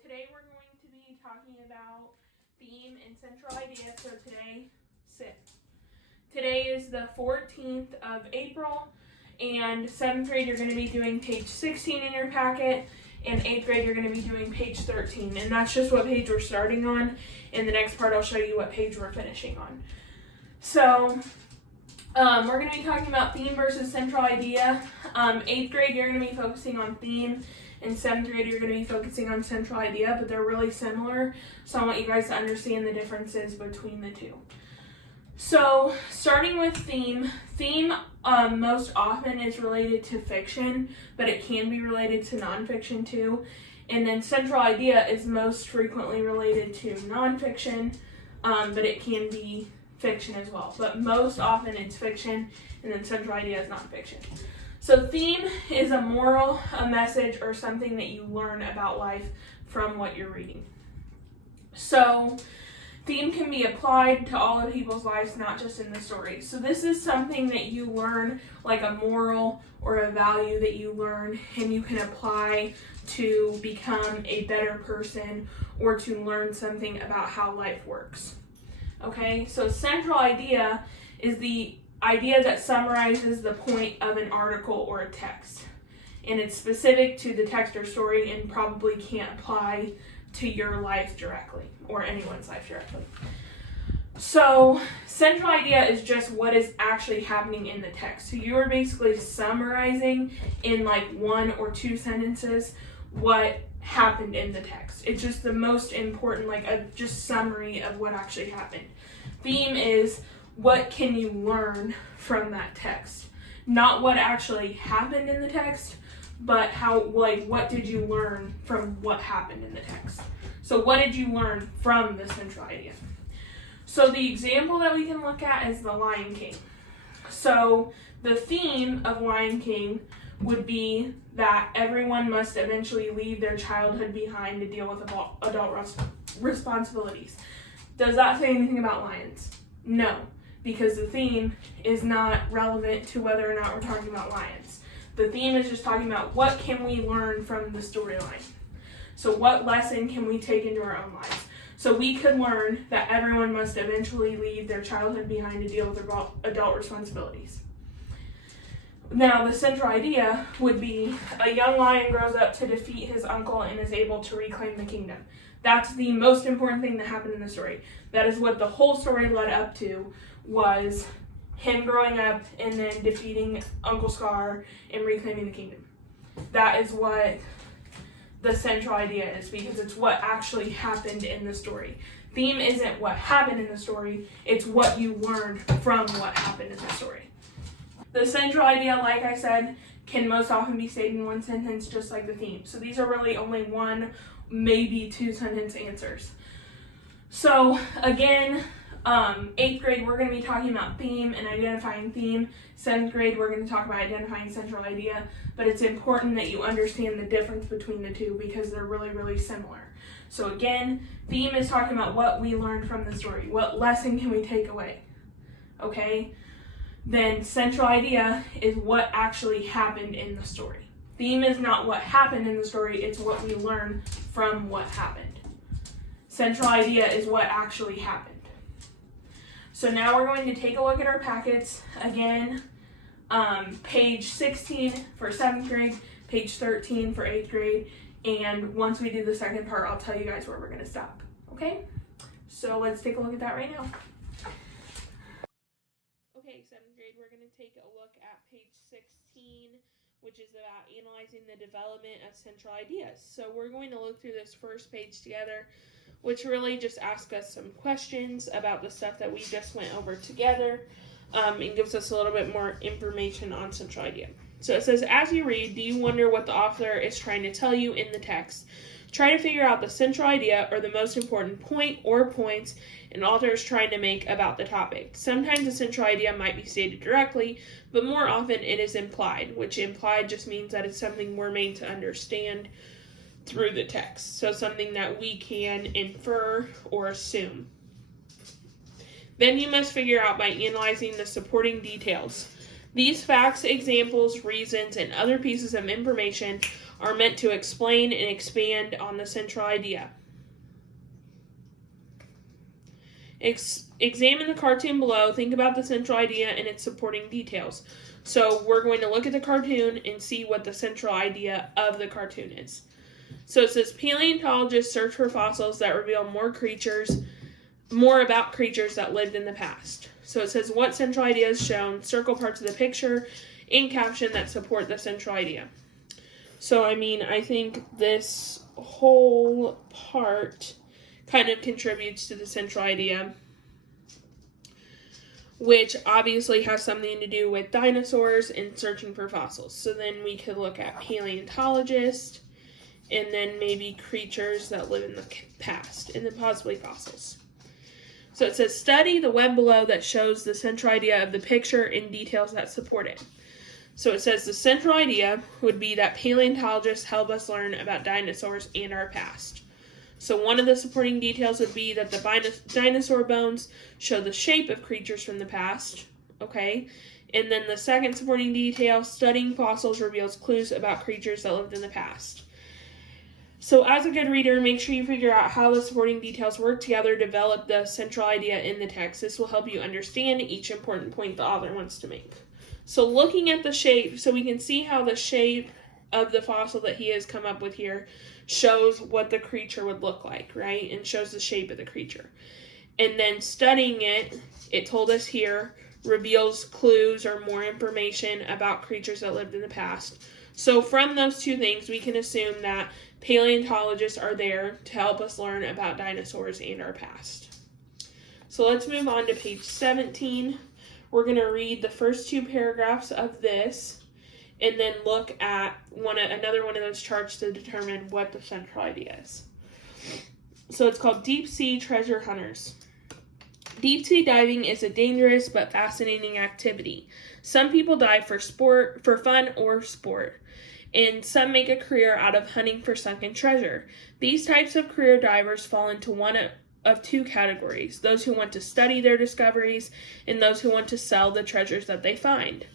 today we're going to be talking about theme and central idea. So today is the 14th of April, and 7th grade you're going to be doing page 16 in your packet, and 8th grade you're going to be doing page 13, and that's just what page we're starting on. In the next part I'll show you what page we're finishing on. So we're going to be talking about theme versus central idea. 8th grade you're going to be focusing on theme, and 7th grade you're going to be focusing on central idea, but they're really similar, so I want you guys to understand the differences between the two. So starting with theme most often is related to fiction, but it can be related to nonfiction too. And then central idea is most frequently related to nonfiction, but it can be fiction as well. But most often it's fiction, and then central idea is nonfiction. So theme is a moral, a message, or something that you learn about life from what you're reading. So theme can be applied to all of people's lives, not just in the story. So this is something that you learn, like a moral or a value that you learn, and you can apply to become a better person or to learn something about how life works. Okay, so central idea is the idea that summarizes the point of an article or a text, and it's specific to the text or story and probably can't apply to your life directly or anyone's life directly. So central idea is just what is actually happening in the text. So you are basically summarizing in like 1 or 2 sentences what happened in the text. It's just the most important, like a just summary of what actually happened. Theme is what can you learn from that text? Not what actually happened in the text, but what did you learn from what happened in the text? So what did you learn from the central idea? So the example that we can look at is the Lion King. So the theme of Lion King would be that everyone must eventually leave their childhood behind to deal with adult responsibilities. Does that say anything about lions? No, because the theme is not relevant to whether or not we're talking about lions. The theme is just talking about what can we learn from the storyline. So what lesson can we take into our own lives? So we could learn that everyone must eventually leave their childhood behind to deal with adult responsibilities. Now, the central idea would be a young lion grows up to defeat his uncle and is able to reclaim the kingdom. That's the most important thing that happened in the story. That is what the whole story led up to, was him growing up and then defeating Uncle Scar and reclaiming the kingdom. That is what the central idea is, because it's what actually happened in the story. Theme isn't what happened in the story, it's what you learned from what happened in the story. The central idea, like I said, can most often be stated in 1 sentence, just like the theme. So these are really only 1, maybe 2 sentence answers. So again, 8th grade, we're going to be talking about theme and identifying theme. 7th grade, we're going to talk about identifying central idea, but it's important that you understand the difference between the two because they're really, really similar. So again, theme is talking about what we learned from the story. What lesson can we take away? Okay? Then central idea is what actually happened in the story. Theme is not what happened in the story, it's what we learn from what happened. Central idea is what actually happened. So now we're going to take a look at our packets. Again, page 16 for 7th grade, page 13 for 8th grade, and once we do the second part, I'll tell you guys where we're going to stop. Okay? So let's take a look at that right now. Okay, 7th grade, we're going to take a look at page 16, which is about analyzing the development of central ideas. So we're going to look through this first page together, which really just asks us some questions about the stuff that we just went over together, and gives us a little bit more information on central idea. So it says, as you read, do you wonder what the author is trying to tell you in the text? Try to figure out the central idea or the most important point or points an author is trying to make about the topic. Sometimes the central idea might be stated directly, but more often it is implied, which implied just means that it's something we're made to understand through the text. So something that we can infer or assume. Then you must figure out by analyzing the supporting details. These facts, examples, reasons, and other pieces of information are meant to explain and expand on the central idea. Examine the cartoon below. Think about the central idea and its supporting details. So we're going to look at the cartoon and see what the central idea of the cartoon is. So it says paleontologists search for fossils that reveal more about creatures that lived in the past. So it says what central idea is shown, circle parts of the picture, and caption that support the central idea. So I think this whole part kind of contributes to the central idea, which obviously has something to do with dinosaurs and searching for fossils. So then we could look at paleontologists, and then maybe creatures that live in the past, and then possibly fossils. So it says, study the web below that shows the central idea of the picture and details that support it. So it says the central idea would be that paleontologists help us learn about dinosaurs and our past. So one of the supporting details would be that the dinosaur bones show the shape of creatures from the past, okay? And then the second supporting detail, studying fossils reveals clues about creatures that lived in the past. So as a good reader, make sure you figure out how the supporting details work together to develop the central idea in the text. This will help you understand each important point the author wants to make. So looking at the shape, so we can see how the shape of the fossil that he has come up with here shows what the creature would look like, right? And shows the shape of the creature. And then studying it, it told us here, reveals clues or more information about creatures that lived in the past. So from those two things, we can assume that paleontologists are there to help us learn about dinosaurs and our past. So let's move on to page 17. We're going to read the first two paragraphs of this and then look at another one of those charts to determine what the central idea is. So it's called Deep Sea Treasure Hunters. Deep sea diving is a dangerous but fascinating activity. Some people dive for fun or sport, and some make a career out of hunting for sunken treasure. These types of career divers fall into one of two categories: those who want to study their discoveries and those who want to sell the treasures that they find.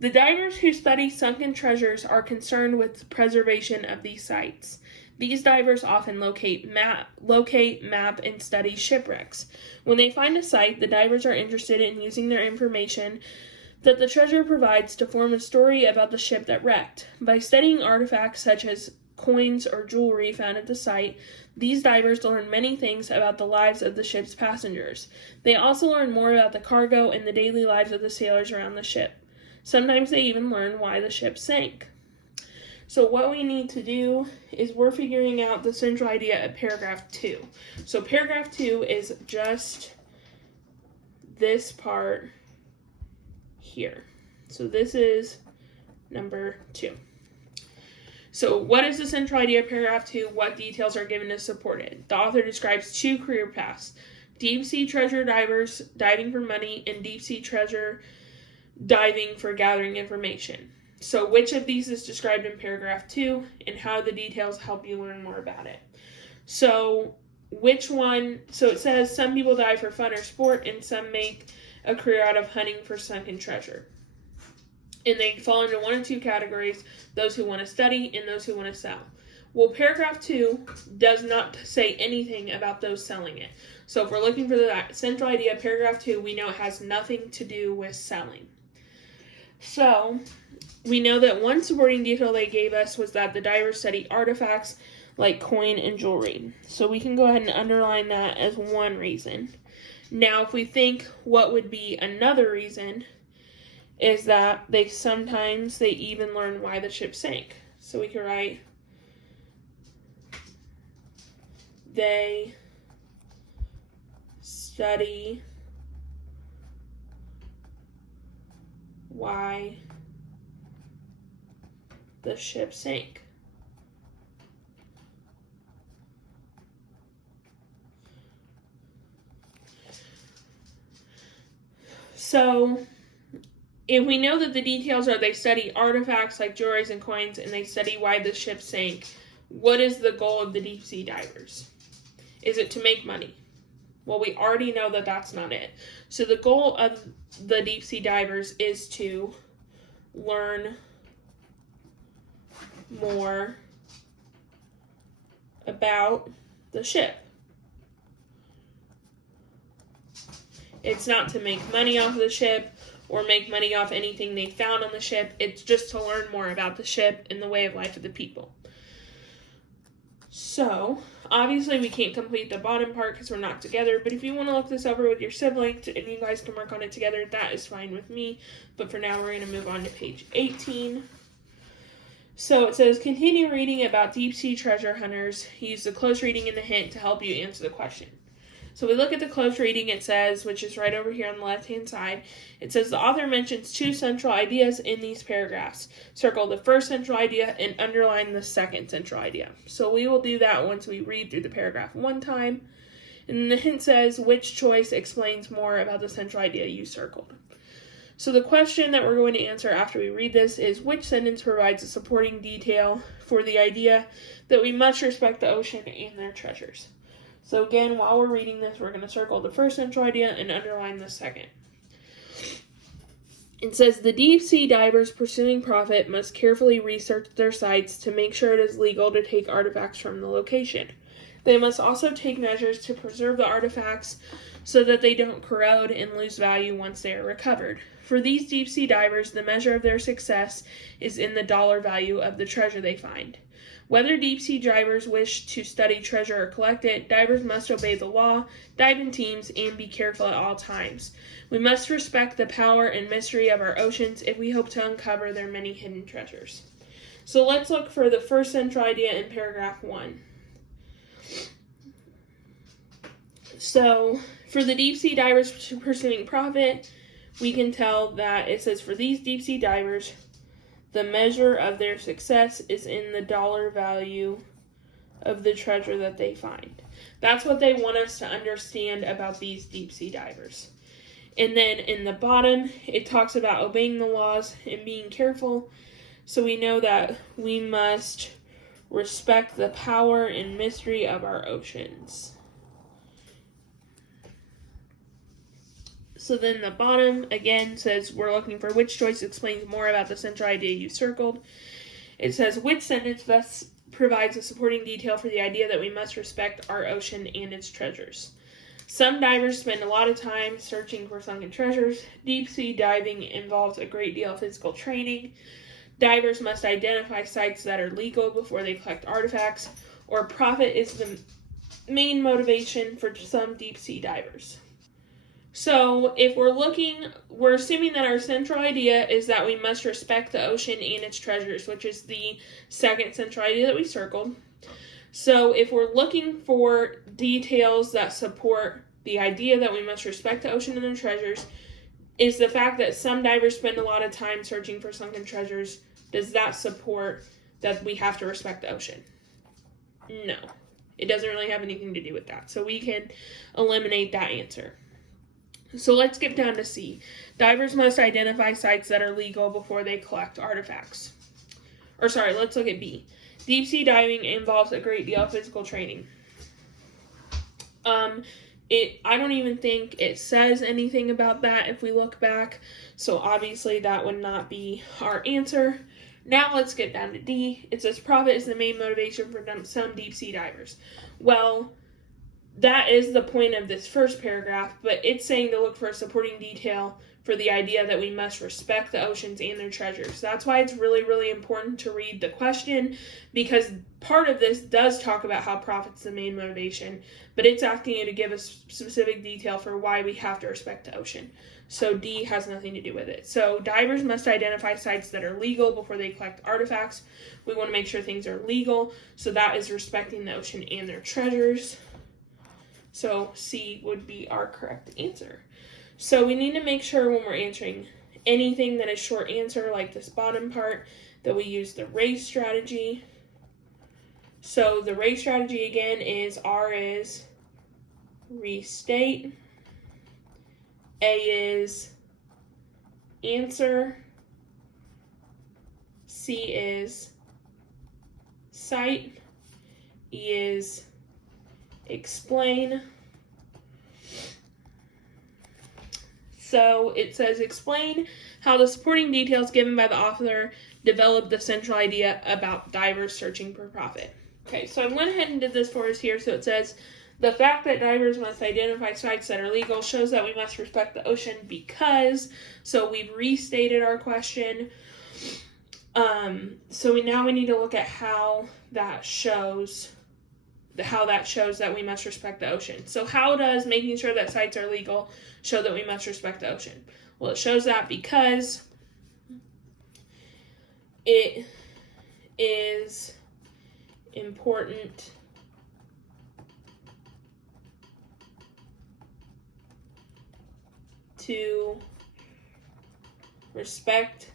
The divers who study sunken treasures are concerned with the preservation of these sites. These divers often locate, map, and study shipwrecks. When they find a site, the divers are interested in using their information that the treasure provides to form a story about the ship that wrecked. By studying artifacts such as coins or jewelry found at the site, these divers learn many things about the lives of the ship's passengers. They also learn more about the cargo and the daily lives of the sailors around the ship. Sometimes they even learn why the ship sank. So what we need to do is we're figuring out the central idea of paragraph 2. So paragraph 2 is just this part here. So this is number 2. So what is the central idea of paragraph 2? What details are given to support it? The author describes two career paths: deep sea treasure divers diving for money, and deep sea treasure diving for gathering information. So which of these is described in paragraph 2, and how the details help you learn more about it? So which one? So it says some people dive for fun or sport, and some make a career out of hunting for sunken treasure. And they fall into one of two categories: those who want to study and those who want to sell. Well, paragraph 2 does not say anything about those selling it. So if we're looking for the central idea of paragraph 2, we know it has nothing to do with selling. So we know that one supporting detail they gave us was that the divers study artifacts like coin and jewelry. So we can go ahead and underline that as one reason. Now, if we think what would be another reason, is that they even learn why the ship sank. So we could write, they study why the ship sank. So if we know that the details are they study artifacts like jewelry and coins, and they study why the ship sank, what is the goal of the deep sea divers? Is it to make money? Well, we already know that that's not it. So the goal of the deep sea divers is to learn more about the ship. It's not to make money off the ship or make money off anything they found on the ship. It's just to learn more about the ship and the way of life of the people. So, obviously we can't complete the bottom part because we're not together, but if you want to look this over with your siblings and you guys can work on it together, that is fine with me. But for now, we're going to move on to page 18. So it says, continue reading about deep sea treasure hunters. Use the close reading in the hint to help you answer the question. So we look at the close reading, it says, which is right over here on the left-hand side, it says the author mentions two central ideas in these paragraphs. Circle the first central idea and underline the second central idea. So we will do that once we read through the paragraph one time. And the hint says, which choice explains more about the central idea you circled? So the question that we're going to answer after we read this is, which sentence provides a supporting detail for the idea that we must respect the ocean and their treasures? So again, while we're reading this, we're going to circle the first central idea and underline the second. It says, the deep sea divers pursuing profit must carefully research their sites to make sure it is legal to take artifacts from the location. They must also take measures to preserve the artifacts so that they don't corrode and lose value once they are recovered. For these deep sea divers, the measure of their success is in the dollar value of the treasure they find. Whether deep sea divers wish to study treasure or collect it, divers must obey the law, dive in teams, and be careful at all times. We must respect the power and mystery of our oceans if we hope to uncover their many hidden treasures. So let's look for the first central idea in paragraph 1. So for the deep sea divers pursuing profit, we can tell that it says for these deep sea divers, the measure of their success is in the dollar value of the treasure that they find. That's what they want us to understand about these deep sea divers. And then in the bottom, it talks about obeying the laws and being careful. So we know that we must respect the power and mystery of our oceans. So then the bottom, again, says we're looking for which choice explains more about the central idea you circled. It says which sentence best provides a supporting detail for the idea that we must respect our ocean and its treasures. Some divers spend a lot of time searching for sunken treasures. Deep sea diving involves a great deal of physical training. Divers must identify sites that are legal before they collect artifacts, or profit is the main motivation for some deep sea divers. So if we're assuming that our central idea is that we must respect the ocean and its treasures, which is the second central idea that we circled. So if we're looking for details that support the idea that we must respect the ocean and their treasures, is the fact that some divers spend a lot of time searching for sunken treasures, does that support that we have to respect the ocean? No. It doesn't really have anything to do with that. So we can eliminate that answer. So let's get down to C. Divers must identify sites that are legal before they collect artifacts. Let's look at B. Deep sea diving involves a great deal of physical training. I don't even think it says anything about that if we look back. So obviously that would not be our answer. Now let's get down to D. It says profit is the main motivation for some deep sea divers. Well, that is the point of this first paragraph, but it's saying to look for a supporting detail for the idea that we must respect the oceans and their treasures. That's why it's really, really important to read the question, because part of this does talk about how profit's the main motivation, but it's asking you to give a specific detail for why we have to respect the ocean. So D has nothing to do with it. So divers must identify sites that are legal before they collect artifacts. We want to make sure things are legal, so that is respecting the ocean and their treasures. So C would be our correct answer. So we need to make sure when we're answering anything that is short answer, like this bottom part, that we use the race strategy. So the race strategy again is R is restate, A is answer, C is cite, E is explain. So it says explain how the supporting details given by the author developed the central idea about divers searching for profit. Okay, so I went ahead and did this for us here. So it says, the fact that divers must identify sites that are legal shows that we must respect the ocean because, so we've restated our question. So now we need to look at how that shows that we must respect the ocean. So how does making sure that sites are legal show that we must respect the ocean? Well, it shows that because it is important to respect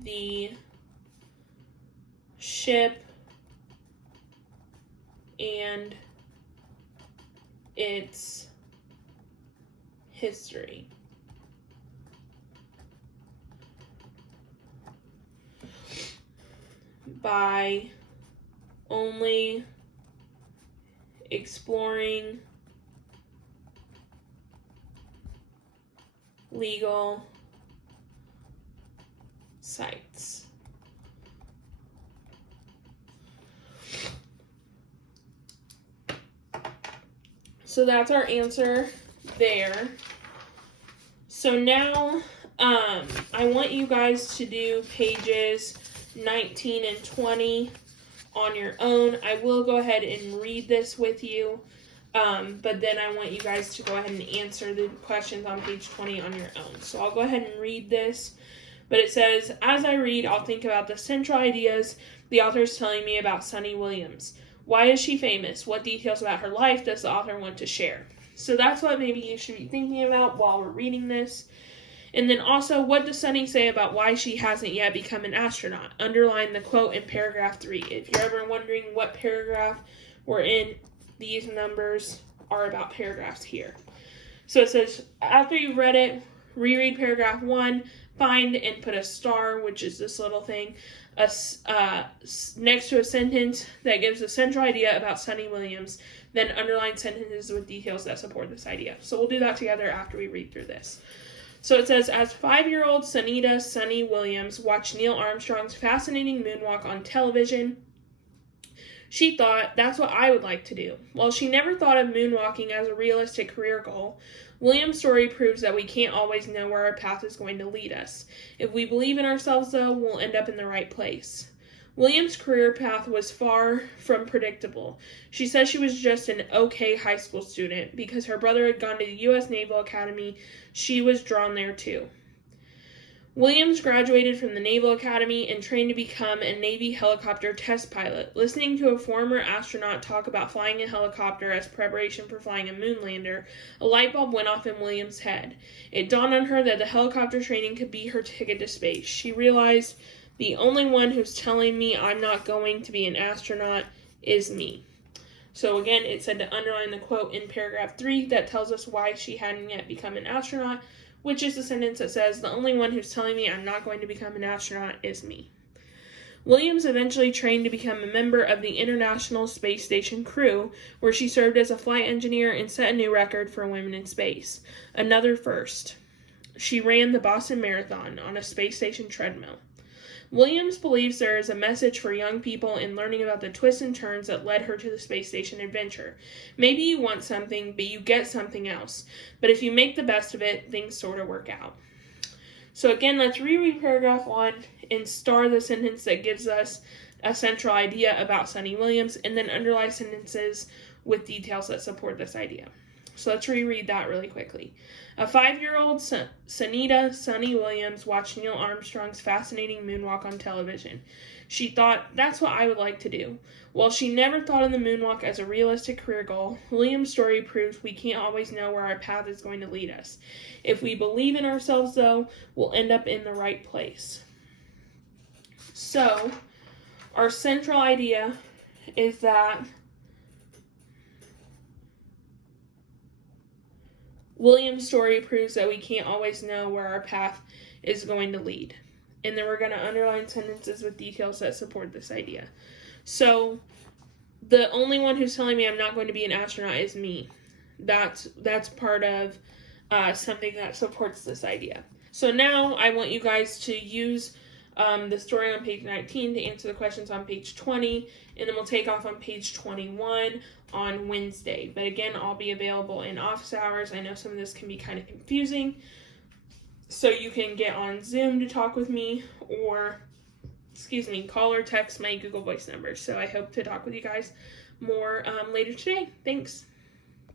the ship and its history. By only exploring legal sites. So that's our answer there. So now I want you guys to do pages 19 and 20 on your own. I will go ahead and read this with you, but then I want you guys to go ahead and answer the questions on page 20 on your own. So I'll go ahead and read this, but it says, as I read, I'll think about the central ideas the author is telling me about Sunny Williams. Why is she famous? What details about her life does the author want to share? So that's what maybe you should be thinking about while we're reading this. And then also, what does Sunny say about why she hasn't yet become an astronaut? Underline the quote in paragraph 3. If you're ever wondering what paragraph we're in, these numbers are about paragraphs here. So it says, after you've read it, reread paragraph 1, find and put a star, which is this little thing, next to a sentence that gives a central idea about Sunny Williams, then underline sentences with details that support this idea. So we'll do that together after we read through this. So it says, as 5-year-old Sunny Williams watched Neil Armstrong's fascinating moonwalk on television, she thought, that's what I would like to do. While she never thought of moonwalking as a realistic career goal, Williams' story proves that we can't always know where our path is going to lead us. If we believe in ourselves, though, we'll end up in the right place. Williams' career path was far from predictable. She says she was just an okay high school student. Because her brother had gone to the U.S. Naval Academy, she was drawn there too. Williams graduated from the Naval Academy and trained to become a Navy helicopter test pilot. Listening to a former astronaut talk about flying a helicopter as preparation for flying a moon lander, a light bulb went off in Williams' head. It dawned on her that the helicopter training could be her ticket to space. She realized, the only one who's telling me I'm not going to be an astronaut is me. So again, it said to underline the quote in paragraph 3 that tells us why she hadn't yet become an astronaut, which is the sentence that says, the only one who's telling me I'm not going to become an astronaut is me. Williams eventually trained to become a member of the International Space Station crew, where she served as a flight engineer and set a new record for women in space. Another first. She ran the Boston Marathon on a space station treadmill. Williams believes there is a message for young people in learning about the twists and turns that led her to the space station adventure. Maybe you want something, but you get something else. But if you make the best of it, things sort of work out. So again, let's reread paragraph 1 and star the sentence that gives us a central idea about Sunny Williams, and then underline sentences with details that support this idea. So let's reread that really quickly. A 5-year-old Sunny Williams watched Neil Armstrong's fascinating moonwalk on television. She thought, that's what I would like to do. While she never thought of the moonwalk as a realistic career goal, Williams' story proves we can't always know where our path is going to lead us. If we believe in ourselves, though, we'll end up in the right place. So, our central idea is that Williams' story proves that we can't always know where our path is going to lead. And then we're going to underline sentences with details that support this idea. So, the only one who's telling me I'm not going to be an astronaut is me. That's part of something that supports this idea. So now I want you guys to use the story on page 19 to answer the questions on page 20, and then we'll take off on page 21 on Wednesday. But again, I'll be available in office hours. I know some of this can be kind of confusing, so you can get on Zoom to talk with me, or call or text my Google Voice number. So I hope to talk with you guys more later today. Thanks.